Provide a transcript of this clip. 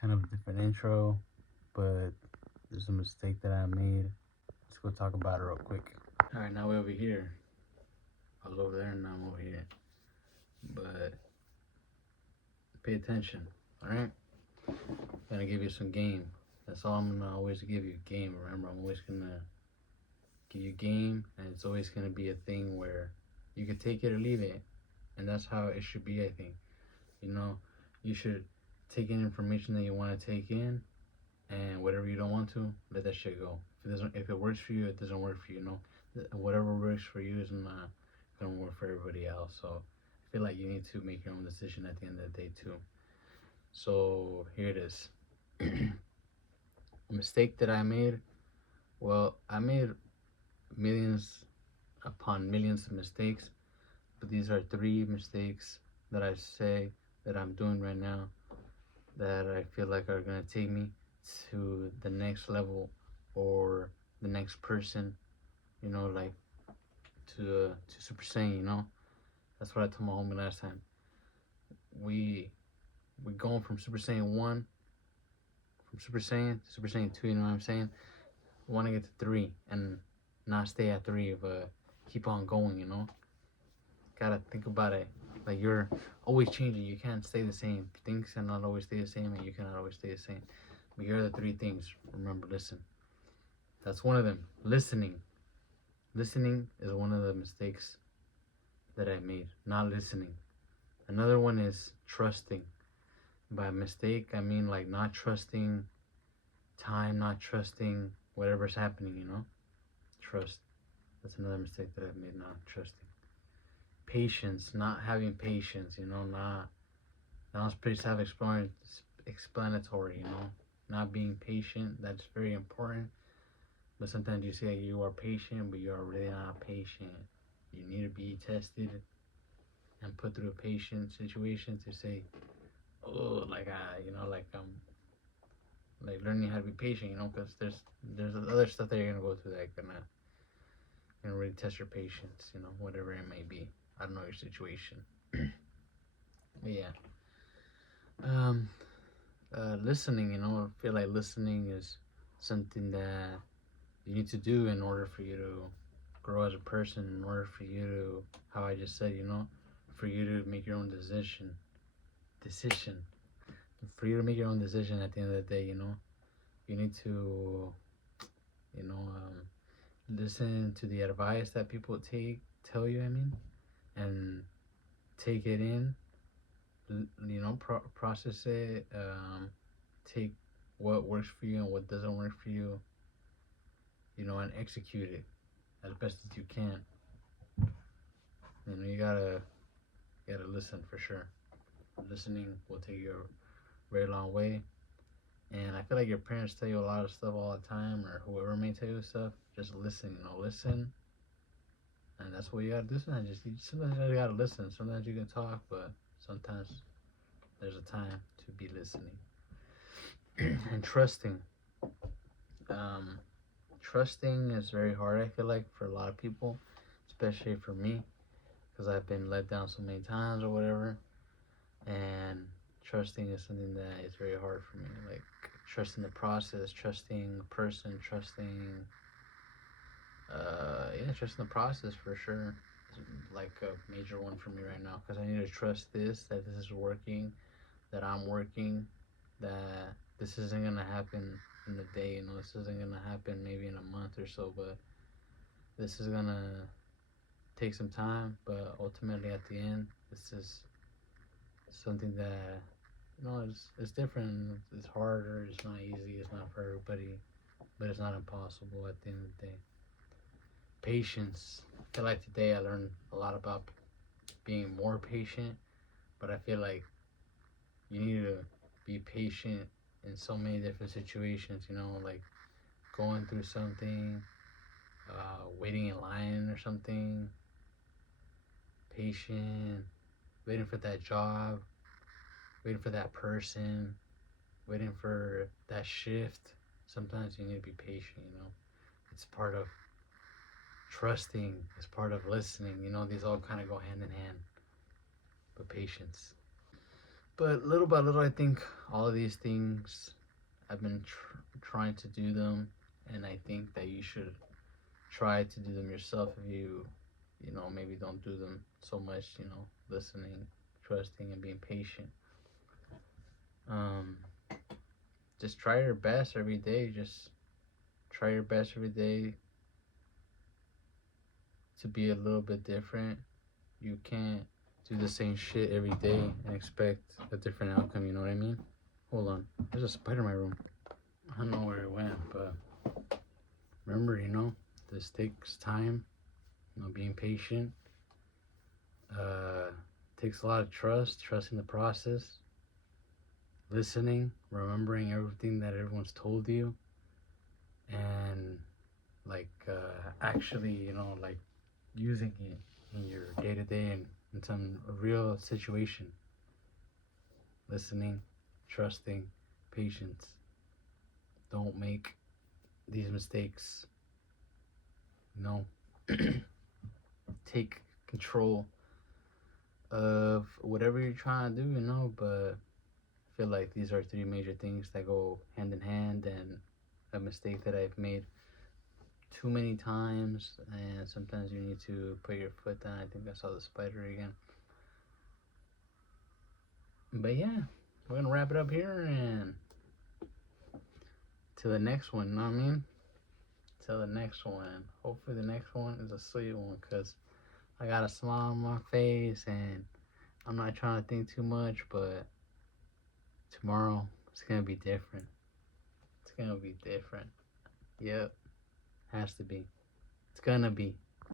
Kind of a different intro, but there's a mistake that I made. Let's go talk about it real quick. All right, now we're over here. I was over there and now I'm over here. But pay attention, all right? I'm gonna give you some game. That's all I'm gonna always give you, game. Remember, I'm always gonna give you game, and it's always gonna be a thing where you can take it or leave it, and that's how it should be. I think, you know, you should take in information that you want to take in, and whatever you don't want to, let that shit go. If it works for you, it doesn't work for you. No, whatever works for you is not gonna work for everybody else. So I feel like you need to make your own decision at the end of the day too. So here it is. A mistake that I made. Well, I made millions upon millions of mistakes, but these are three mistakes that I say that I'm doing right now that I feel like are gonna take me to the next level or the next person, like to Super Saiyan. That's what I told my homie last time. We we going from Super Saiyan 1, from Super Saiyan to Super Saiyan 2. You know what I'm saying? We want to get to 3 and not stay at 3, but keep on going. Gotta think about it. Like, you're always changing. You can't stay the same. Things cannot always stay the same, and you cannot always stay the same. But here are the three things. Remember, listen. That's one of them. Listening. Listening is one of the mistakes that I made. Not listening. Another one is trusting. By mistake, I mean like not trusting time, not trusting whatever's happening. Trust. That's another mistake that I've made, not trusting. Patience, not having patience, not. That was pretty self-explanatory. Not being patient, that's very important. But sometimes you say you are patient, but you are really not patient. You need to be tested and put through a patient situation to say, oh, like learning how to be patient, because there's other stuff that you're gonna go through that gonna really test your patience, whatever it may be. I don't know your situation, but yeah. Um, Listening, I feel like listening is something that you need to do in order for you to grow as a person, in order for you to, how I just said, for you to make your own decision, for you to make your own decision at the end of the day, you need to, you know, um, listen to the advice that people tell you, and take it in, process it, take what works for you and what doesn't work for you, and execute it as best as you can. You gotta listen for sure. Listening will take you a very long way. And I feel like your parents tell you a lot of stuff all the time, or whoever may tell you stuff. Just listen, listen, and that's what you gotta do. Sometimes you gotta listen. Sometimes you can talk, but sometimes there's a time to be listening and trusting. Um, Trusting is very hard. I feel like for a lot of people, especially for me, because I've been let down so many times or whatever. And trusting is something that is very hard for me. Like, trusting the process, trusting the person, trusting the process for sure. It's like a major one for me right now, because I need to trust that this is working, that I'm working, that this isn't gonna happen in the day. This isn't gonna happen maybe in a month or so, but this is gonna take some time. But ultimately, at the end, this is something that it's different. It's harder. It's not easy. It's not for everybody, but it's not impossible at the end of the day. Patience. I feel like today I learned a lot about being more patient, but I feel like you need to be patient in so many different situations. Like going through something, waiting in line or something. Patient, waiting for that job, waiting for that person, waiting for that shift. Sometimes you need to be patient. It's part of trusting, it's part of listening. These all kind of go hand in hand. But patience. But little by little, I think all of these things, I've been trying to do them, and I think that you should try to do them yourself if you know, maybe don't do them so much, you know, listening, trusting, and being patient. Um, just try your best every day. Just try your best every day to be a little bit different. You can't do the same shit every day and expect a different outcome, you know what I mean? Hold on. There's a spider in my room. I don't know where it went, but remember, you know, this takes time, you know, being patient. Takes a lot of trusting the process, listening, remembering everything that everyone's told you, and like actually, you know, like using it in your day to day and in some real situation. Listening, trusting, patience. Don't make these mistakes. You know, take control of whatever you're trying to do, you know, but I feel like these are three major things that go hand in hand, and a mistake that I've made too many times, and sometimes you need to put your foot down. I think I saw the spider again. But yeah, we're gonna wrap it up here, and to the next one, you know what I mean? Till the next one. Hopefully the next one is a sweet one, because I got a smile on my face, and I'm not trying to think too much, but tomorrow it's gonna be different. It's gonna be different. Yep, has to be. It's gonna be.